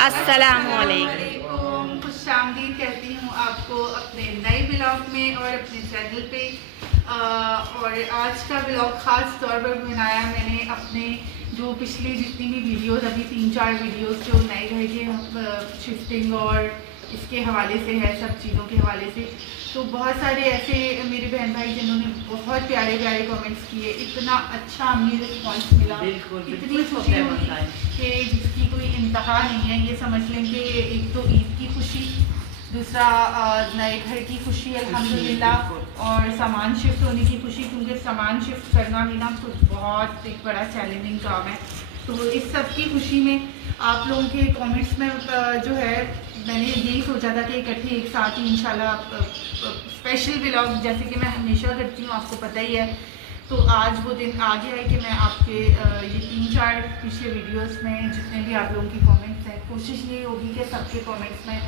अस्सलामुअलैकुम, खुशामदीद कहती हूँ आपको अपने नए ब्लॉग में और अपने चैनल पे। और आज का ब्लॉग ख़ास तौर पर बनाया मैंने अपने जो पिछली जितनी भी वीडियोस, अभी 3-4 वीडियोस जो नए घर के शिफ्टिंग और इसके हवाले से है, सब चीज़ों के हवाले से। तो बहुत सारे ऐसे मेरे बहन भाई जिन्होंने बहुत प्यारे प्यारे कमेंट्स किए, इतना अच्छा हमें रिस्पॉन्स मिला, इतनी खुशी हुई कि जिसकी कोई इंतहा नहीं है। ये समझ लें कि एक तो ईद की खुशी, दूसरा नए घर की खुशी अल्हम्दुलिल्लाह, और सामान शिफ्ट होने की खुशी, क्योंकि सामान शिफ्ट करना भी ना तो बहुत एक बड़ा चैलेंजिंग काम है। तो इस सब की खुशी में आप लोगों के कमेंट्स में जो है मैंने यही सोचा था कि इकट्ठे एक साथ ही इंशाल्लाह स्पेशल व्लॉग, जैसे कि मैं हमेशा करती हूँ, आपको पता ही है। तो आज वो दिन आ गया है कि मैं आपके ये 3-4 पिछले वीडियोस में जितने भी आप लोगों की कमेंट्स हैं, कोशिश ये होगी कि सबके कमेंट्स में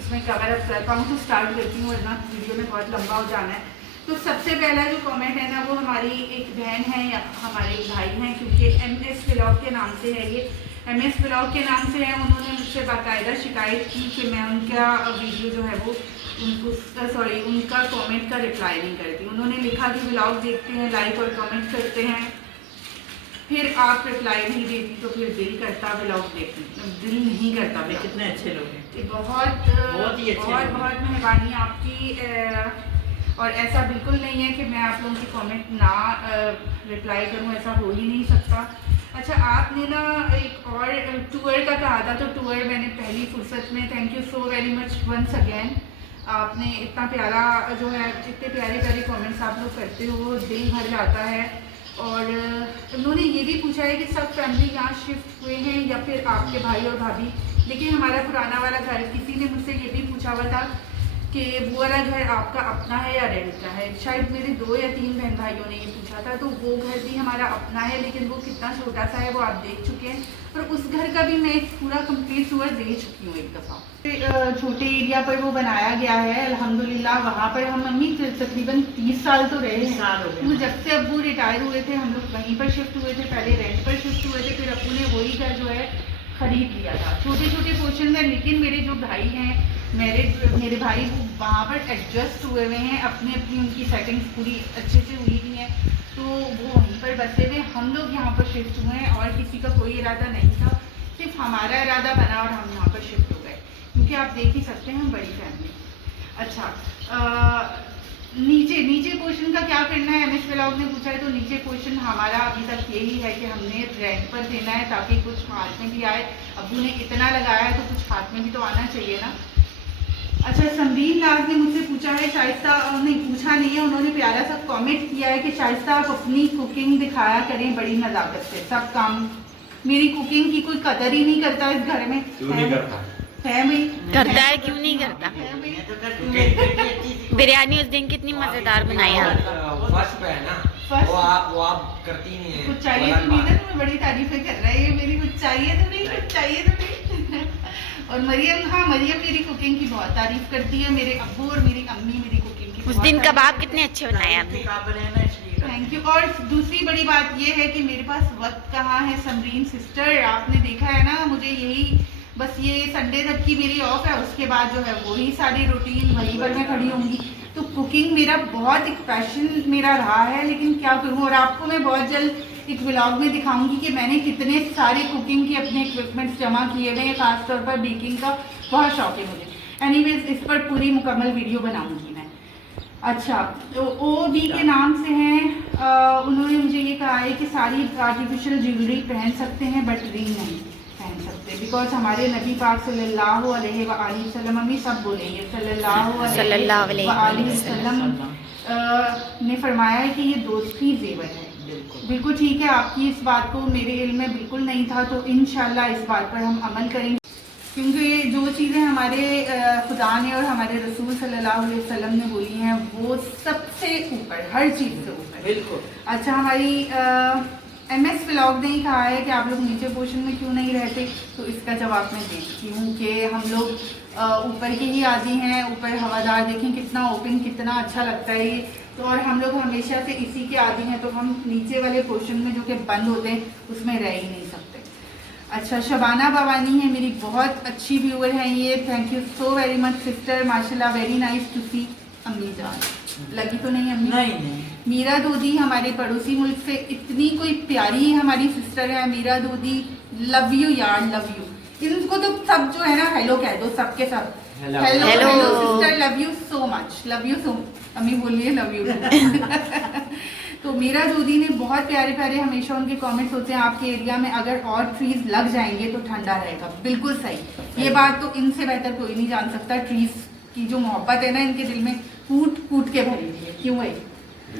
उसमें कवर अप कर पाऊँ। तो स्टार्ट करती हूँ, वरना वीडियो में बहुत लंबा हो जाना है। तो सबसे पहला जो कमेंट है ना, वो हमारी एक बहन है या हमारे एक भाई हैं, क्योंकि MS व्लॉग के नाम से है, ये MS व्लॉग के नाम से है। उन्होंने मुझसे बाकायदा शिकायत की कि मैं उनका वीडियो जो है वो उनका कमेंट का रिप्लाई नहीं करती। उन्होंने लिखा कि व्लॉग देखते हैं, लाइक और कमेंट करते हैं, फिर आप रिप्लाई नहीं देती तो फिर दिल करता व्लॉग देखने, दिल नहीं करता। कितने अच्छे लोग हैं, बहुत मेहरबानी आपकी। और ऐसा बिल्कुल नहीं है कि मैं आप लोगों की कमेंट ना रिप्लाई करूं, ऐसा हो ही नहीं सकता। अच्छा, आपने ना एक और टूर का कहा था, तो टूर मैंने पहली फुर्सत में, thank you so very much once again. आपने इतना प्यारा जो है, इतने प्यारे प्यारे कमेंट्स आप लोग करते हो, दिल भर जाता है। और उन्होंने ये भी पूछा है कि सब फैमिली यहाँ शिफ्ट हुए हैं या फिर आपके भाई और भाभी। लेकिन हमारा पुराना वाला घर, किसी ने मुझसे ये भी पूछा हुआ था कि वो वाला घर आपका अपना है या रेंट का है। शायद मेरे 2 या 3 बहन भाइयों ने ये पूछा था। तो वो घर भी हमारा अपना है, लेकिन वो कितना छोटा सा है वो आप देख चुके हैं। और उस घर का भी मैं पूरा कंप्लीट टूर दे चुकी हूँ एक दफ़ा। छोटे एरिया पर वो बनाया गया है अल्हम्दुलिल्लाह। वहाँ पर हम मम्मी तकरीबन 30 साल तो रहे हैं। तो जब से अब्बू रिटायर हुए थे हम लोग वहीं पर शिफ्ट हुए थे, पहले रेंट पर शिफ्ट हुए थे, फिर अब्बू ने वही घर जो है खरीद लिया था, छोटे छोटे पोर्शन में। लेकिन मेरे जो भाई हैं, मेरे भाई वो वहाँ पर एडजस्ट हुए हुए हैं, अपनी उनकी सेटिंग्स पूरी अच्छे से हुई हुई हैं, तो वो वहीं पर बसे हुए। हम लोग यहाँ पर शिफ्ट हुए हैं और किसी का कोई इरादा नहीं था, सिर्फ हमारा इरादा बना और हम यहाँ पर शिफ्ट हो गए, क्योंकि आप देख ही सकते हैं हम बड़ी फैमिली। अच्छा, नीचे पोर्शन का क्या करना है, MS व्लॉग ने पूछा है। तो नीचे पोर्शन हमारा अभी तक यही है कि हमने रेंट पर देना है, ताकि कुछ हाथ में भी आए। अब्बू ने इतना लगाया है तो कुछ हाथ में भी तो आना चाहिए ना। अच्छा, समरीन नाज ने मुझसे पूछा है, शाइस्ता नहीं पूछा नहीं है, उन्होंने प्यारा सा कमेंट किया है कि शाइस्ता आप अपनी कुकिंग दिखाया करें बड़ी नज़ाकत से। सब काम, मेरी कुकिंग की कोई कदर ही नहीं करता इस घर में। क्यों नहीं करता? है भाई, करता है, क्यों नहीं करता। बिरयानी उस दिन कितनी मजेदार बनाई है। फर्स्ट पे है ना, वो आप करती नहीं है। कुछ चाहिए तो नहीं ना, तुम्हें बड़ी तारीफें कर रहा है ये मेरी। कुछ चाहिए तो नहीं, कुछ चाहिए तो नहीं। और मरियम, हाँ मरियम मेरी कुकिंग की बहुत तारीफ करती है। मेरे अब्बू और मेरी अम्मी मेरी कुकिंग की उस दिन कबाब कितने अच्छे बनाए आपने। Thank you. और दूसरी बड़ी बात ये है कि मेरे पास वक्त कहाँ है समरीन सिस्टर, आपने देखा है ना, मुझे यही बस ये संडे तक की मेरी ऑफ है, उसके बाद जो है वही सारी रूटीन वहीं पर मैं खड़ी होंगी। तो कुकिंग मेरा बहुत एक पैशन मेरा रहा है, लेकिन क्या करूँ। और आपको मैं बहुत जल्द एक व्लॉग में दिखाऊंगी कि मैंने कितने सारे कुकिंग के अपने इक्विपमेंट्स जमा किए हुए हैं। खासतौर पर बेकिंग का बहुत शौक है मुझे। एनीवेज, इस पर पूरी मुकम्मल वीडियो बनाऊंगी मैं। अच्छा, तो OD के नाम से हैं, उन्होंने मुझे ये कहा है कि सारी आर्टिफिशियल ज्वेलरी पहन सकते हैं बट रिंग नहीं पहन सकते, बिकॉज हमारे नबी पाक सल्लल्लाहु अलैहि वसल्लम, अम्मी सब बोलेंगे सल्लल्लाहु अलैहि वसल्लम ने फरमाया है कि ये दोस्ती जेवर है। बिल्कुल ठीक है, आपकी इस बात को मेरे इल्म में बिल्कुल नहीं था। तो इंशाल्लाह इस बात पर हम अमल करेंगे, क्योंकि जो चीज़ें हमारे खुदा ने और हमारे रसूल सल्लल्लाहु अलैहि वसल्लम ने बोली हैं वो सबसे ऊपर, हर चीज़ से ऊपर। बिल्कुल। अच्छा, हमारी MS व्लॉग ने ही कहा है कि आप लोग नीचे पोर्शन में क्यों नहीं रहते। तो इसका जवाब मैं देती हूँ कि हम लोग ऊपर के ही आदी हैं। ऊपर हवादार देखें कितना ओपन, कितना अच्छा लगता है ये। तो और हम लोग हमेशा से इसी के आदी हैं, तो हम नीचे वाले पोर्शन में जो कि बंद होते हैं उसमें रह ही नहीं सकते। अच्छा, शबाना बावानी है मेरी बहुत अच्छी व्यूअर हैं ये, thank you so very much sister, माशाल्लाह वेरी नाइस टू सी। अम्मी जान लगी तो नहीं अम्मी? नहीं। मीरा दोदी हमारे पड़ोसी मुल्क से इतनी कोई प्यारी हमारी सिस्टर है मीरा दोदी, लव यू यार, लव यू। इनको तो सब जो है ना हेलो कह दो, सबके सब hello hello sister, love you so much, love you so. अम्मी बोलिए लव यू। तो मीरा दोदी ने बहुत प्यारे प्यारे हमेशा उनके कमेंट्स होते हैं, आपके एरिया में अगर और ट्रीज लग जाएंगे तो ठंडा रहेगा। बिल्कुल सही, ये बात तो इनसे बेहतर कोई नहीं जान सकता। ट्रीज की जो मोहब्बत है ना इनके दिल में कूट कूट के भरी हुई है, क्यों है?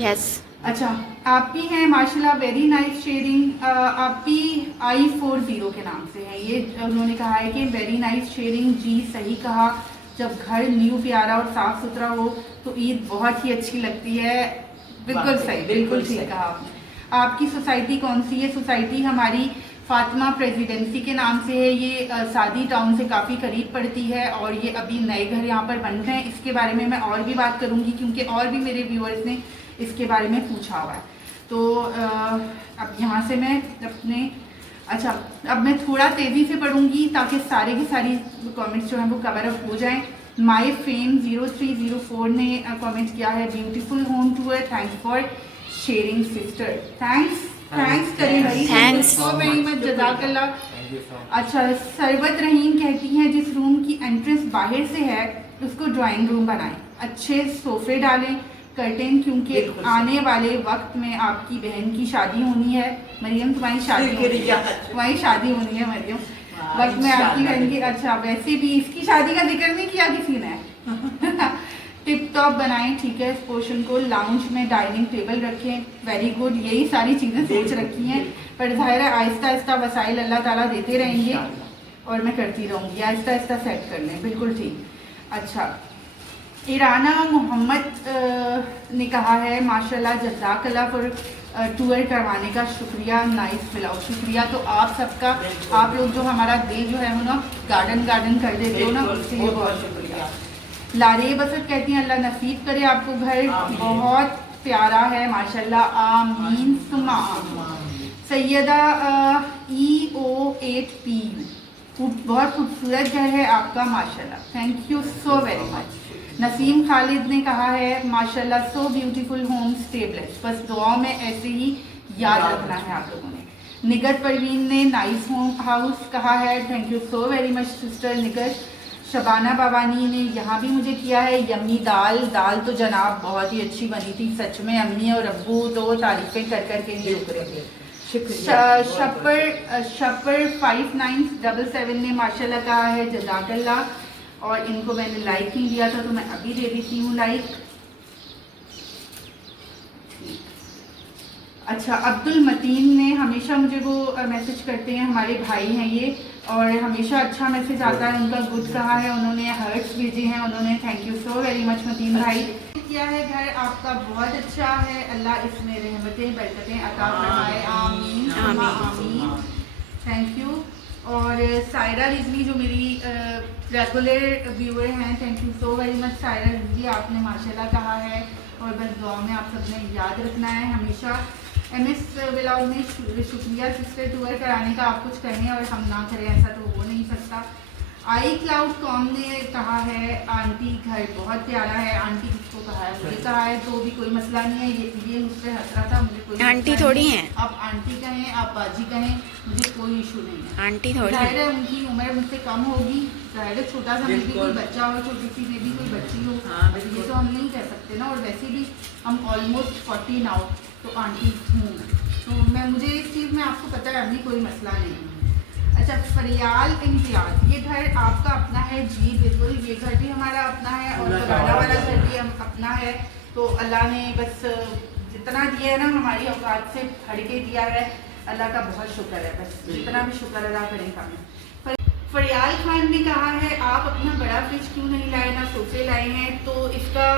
यस। अच्छा, आप भी हैं माशाल्लाह, वेरी नाइस शेयरिंग। आप भी I40 के नाम से हैं ये, उन्होंने कहा है कि वेरी नाइस शेयरिंग। जी सही कहा, जब घर न्यू प्यारा और साफ सुथरा हो तो ईद बहुत ही अच्छी लगती है। बिल्कुल सही, बिल्कुल ठीक कहा आपने। आपकी सोसाइटी कौन सी है? सोसाइटी हमारी फातिमा प्रेसिडेंसी के नाम से है, ये सादी टाउन से काफ़ी करीब पड़ती है और ये अभी नए घर यहाँ पर बन रहे हैं। इसके बारे में मैं और भी बात करूँगी क्योंकि और भी मेरे व्यूअर्स ने इसके बारे में पूछा हुआ है। तो अब यहाँ से मैं अपने अच्छा, अब मैं थोड़ा तेज़ी से पढ़ूंगी ताकि सारे की सारी कमेंट्स जो हैं वो कवर अप हो जाएं। माई फेम 0304 ने कमेंट किया है, beautiful home tour, thanks for sharing sister. Thanks करें भाई, Thanks सो वेरी मच, जज़ाकल्लाह। अच्छा, सरबत रहीम कहती हैं जिस रूम की एंट्रेंस बाहर से है उसको ड्राइंग रूम बनाएं, अच्छे सोफे डालें, कर्टेन, क्योंकि आने वाले वक्त में आपकी बहन की शादी होनी है। मरियम तुम्हारी शादी होनी है, तुम्हारी शादी होनी है मरियम, वक्त में आपकी बहन की। अच्छा, वैसे भी इसकी शादी का जिक्र नहीं किया किसी ने। टिप टॉप बनाएं, ठीक है। इस पोर्शन को लाउंज में डाइनिंग टेबल रखें, वेरी गुड। यही सारी चीज़ें सोच रखी हैं, पर ज़ाहिर है आहिस्ता आहिस्ता वसाइल अल्लाह ताला देते रहेंगे और मैं करती रहूँगी, आहिस्ता आहिस्ता सेट कर लें, बिल्कुल ठीक। अच्छा, इराना मोहम्मद ने कहा है माशाल्लाह, जज़ाकल्लाह फॉर टूर करवाने का शुक्रिया, नाइस ब्लॉग। शुक्रिया तो आप सबका, आप लोग जो हमारा दिल जो है वो ना गार्डन कर देते हो ना, उसके लिए बहुत शुक्रिया। लारे बसत कहती हैं अल्लाह नसीब करे आपको घर, बहुत प्यारा है माशाल्लाह, आमीन सुमा आमीन। सैयदा EO8PU, बहुत खूबसूरत घर है आपका माशाल्लाह, thank you so very much. Naseem Khalid ने कहा है माशाल्लाह, सो ब्यूटीफुल होम स्टेबलेस, बस दुआ में ऐसे ही याद रखना है आप लोगों ने। निगत परवीन ने नाइस होम हाउस कहा है, thank you so very much sister Nigat. Shabana Bawani ने यहाँ भी मुझे किया है, यम्मी दाल तो जनाब बहुत ही अच्छी बनी थी, सच में अम्मी और अब्बू तो तारीफें कर कर के ही रुक रहे थे। शपर 5977 ने माशाल्लाह कहा है, जज़ाकल्लाह। और इनको मैंने लाइक नहीं दिया था तो मैं अभी दे देती हूँ लाइक। अच्छा, अब्दुल मतीन ने हमेशा मुझे वो मैसेज करते हैं, हमारे भाई हैं ये, और हमेशा अच्छा मैसेज आता है उनका, गुड कहा है उन्होंने, हर्ट्स भेजे हैं उन्होंने, thank you so very much Mateen भाई। किया है घर आपका बहुत अच्छा है, अल्लाह इसमें रहमतें बरकतें अता फरमाए, आमीन आमीन, थैंक यू। और सायरा रिजवी जो मेरी रेगुलर व्यूअर हैं, thank you so very much Saira Rizvi, आपने माशाल्लाह कहा है और बस दुआ में आप सबने याद रखना है हमेशा। MS व्लॉग में शुक्रिया सिस्टर, टूर कराने का आप कुछ कहें और हम ना करें ऐसा तो हो नहीं सकता। iCloud.com ने कहा है आंटी घर बहुत प्यारा है, आंटी किसको कहा है? मुझे कहा है, तो भी कोई मसला नहीं है, ये मुझसे हंस रहा था, मुझे कोई आंटी थोड़ी हैं, आप आंटी कहें, आप बाजी कहें, मुझे कोई इशू नहीं है। आंटी थोड़ी जाहिर है उनकी उम्र मुझसे कम होगी, जाहिर है छोटा सा बेबी कोई बच्चा हो, छोटी सी बेबी कोई बच्ची हो, ये तो हम नहीं कह सकते ना। और वैसे भी हम ऑलमोस्ट 40 नाउ, तो आंटी हूँ, तो मुझे इस चीज़ में आपको पता है अभी कोई मसला नहीं है। अच्छा, फरियाल इम्तियाज, ये घर आपका अपना है? जी बिल्कुल, ये घर भी हमारा अपना है और बगाना वाला घर भी हम अपना है। तो अल्लाह ने बस जितना दिया है ना हमारी औकात से हट के दिया है, अल्लाह का बहुत शुक्र है, बस जितना भी शुक्र अदा करें हमें। फरियाल खान ने कहा है आप अपना बड़ा फ्रिज क्यों नहीं लाए, ना सोफे लाए हैं? तो इसका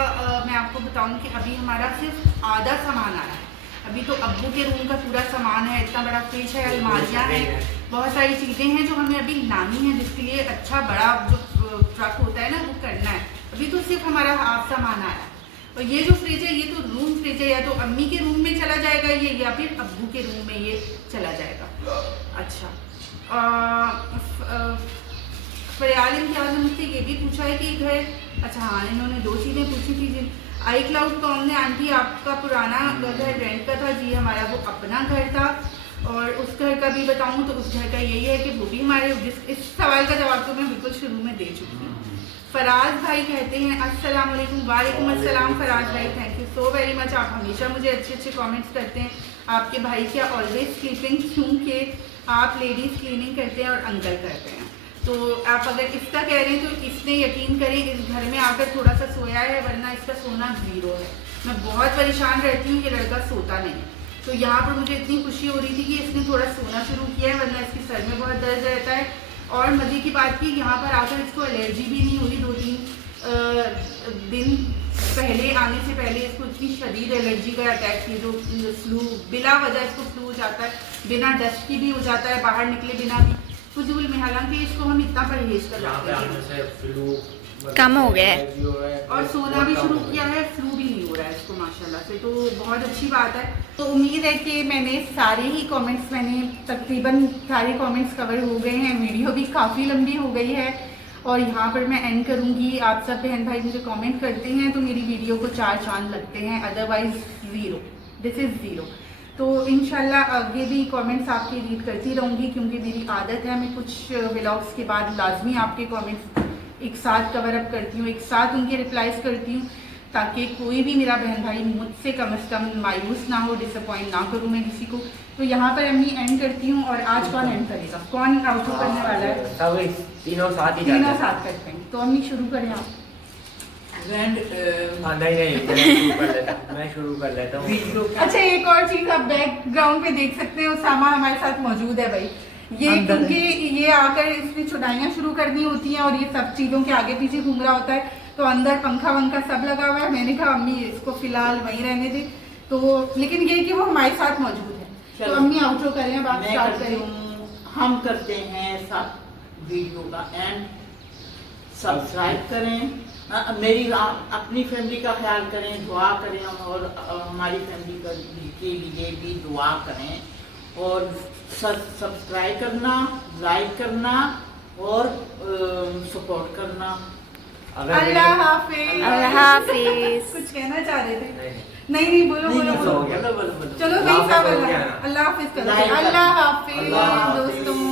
मैं आपको बताऊं कि अभी हमारा सिर्फ आधा सामान आया है, अभी तो अब्बू के रूम का पूरा सामान है, इतना बड़ा फ्रिज है, अलमारियाँ हैं, बहुत सारी चीज़ें हैं जो हमें अभी लानी है, जिसके लिए अच्छा बड़ा जो ट्रक होता है ना वो करना है। अभी तो सिर्फ हमारा हाफ सामान आया है, और ये जो फ्रिज है ये तो रूम फ्रिज है, या तो अम्मी के रूम में चला जाएगा ये, या फिर अब्बू के रूम में ये चला जाएगा। अच्छा, फरियाल इम्तियाज ने मुझसे ये भी पूछा है कि घर, अच्छा हाँ, इन्होंने 2 चीज़ें पूछी थी जिन iCloud कॉम ने, आंटी आपका पुराना घर रेंट का था? जी हमारा वो अपना घर था। और उस घर का भी बताऊँ तो उस घर का यही है कि वो भी हमारे, इस सवाल का जवाब तो मैं बिल्कुल शुरू में दे चुकी हूँ। फराज भाई कहते हैं अस्सलाम वालेकुम। वालेकुम अस्सलाम फराज भाई, thank you so very much. आप हमेशा मुझे अच्छे अच्छे कमेंट्स करते हैं। आपके भाई क्या ऑलवेज स्लीपिंग, क्योंकि आप लेडीज़ क्लीनिंग करते हैं और अंकल करते हैं। तो आप अगर इसका कह रहे हैं तो इसने यकीन करें इस घर में आकर थोड़ा सा सोया है, वरना इसका सोना 0 है। मैं बहुत परेशान रहती हूँ कि लड़का सोता नहीं। तो यहाँ पर मुझे इतनी खुशी हो रही थी कि इसने थोड़ा सोना शुरू किया है, वरना इसके सर में बहुत दर्द रहता है। और मज़े की बात की, यहाँ पर आकर इसको एलर्जी भी नहीं हुई। 2-3 दिन पहले आने से पहले इसको इतनी शदीद एलर्जी का अटैक थी, जो फ्लू, बिला वजह इसको फ्लू हो जाता है, बिना डस्ट की भी हो जाता है, बाहर निकले बिना भी फजूल में। हालांकि इसको हम इतना परहेज कर जाते हैं, कम हो गया है और सोना भी शुरू किया है, फ्लू भी नहीं हो रहा है इसको माशाल्लाह से, तो बहुत अच्छी बात है। तो उम्मीद है कि मैंने सारे ही कमेंट्स, तकरीबन सारे कमेंट्स कवर हो गए हैं। वीडियो भी काफ़ी लंबी हो गई है और यहाँ पर मैं एंड करूँगी। आप सब बहन भाई मुझे कमेंट करते हैं तो मेरी वीडियो को 4 चांद लगते हैं, अदरवाइज़ 0, दिस इज़ 0। तो इंशाल्लाह आगे भी कमेंट्स आपके रीड करती रहूँगी, क्योंकि मेरी आदत है, मैं कुछ व्लॉग्स के बाद लाजमी आपके कमेंट्स एक साथ कवर अप करती हूँ, एक साथ उनके रिप्लाईज करती हूँ, ताकि कोई भी मेरा बहन भाई मुझसे कम से कम मायूस ना हो, डिसअपॉइंट ना करूँ मैं किसी को। तो यहाँ पर अम्मी एंड करती हूँ। और आज कौन एंड करेगा, कौन आउटरो करने वाला है? तीनों साथ करते हैं। तो अम्मी शुरू करें आप। नहीं मैं शुरू कर लेता हूँ। अच्छा, एक और चीज़ आप बैकग्राउंड पे देख सकते हैं, उसामा हमारे साथ मौजूद है भाई। ये क्योंकि ये आकर इसने छुड़ाइयाँ शुरू करनी होती हैं और ये सब चीज़ों के आगे पीछे घूम रहा होता है, तो अंदर पंखा वंखा सब लगा हुआ है। मैंने कहा अम्मी इसको फिलहाल वहीं रहने दे, तो लेकिन ये कि वो हमारे साथ मौजूद है। तो अम्मी आउटरो करें, अब आप स्टार्ट करें। हम करते हैं सब वीडियो का एंड। सब्सक्राइब करें, मेरी अपनी फैमिली का ख्याल करें, दुआ करें और हमारी फैमिली के लिए भी दुआ करें। और सब्सक्राइब करना, लाइक करना और सपोर्ट करना। अल्लाह हाफिज। अल्लाह हाफिज। कुछ कहना चाह रहे थे? नहीं, बोलो। चलो भाई साहब, अल्लाह हाफिज। अल्लाह हाफिज दोस्तों।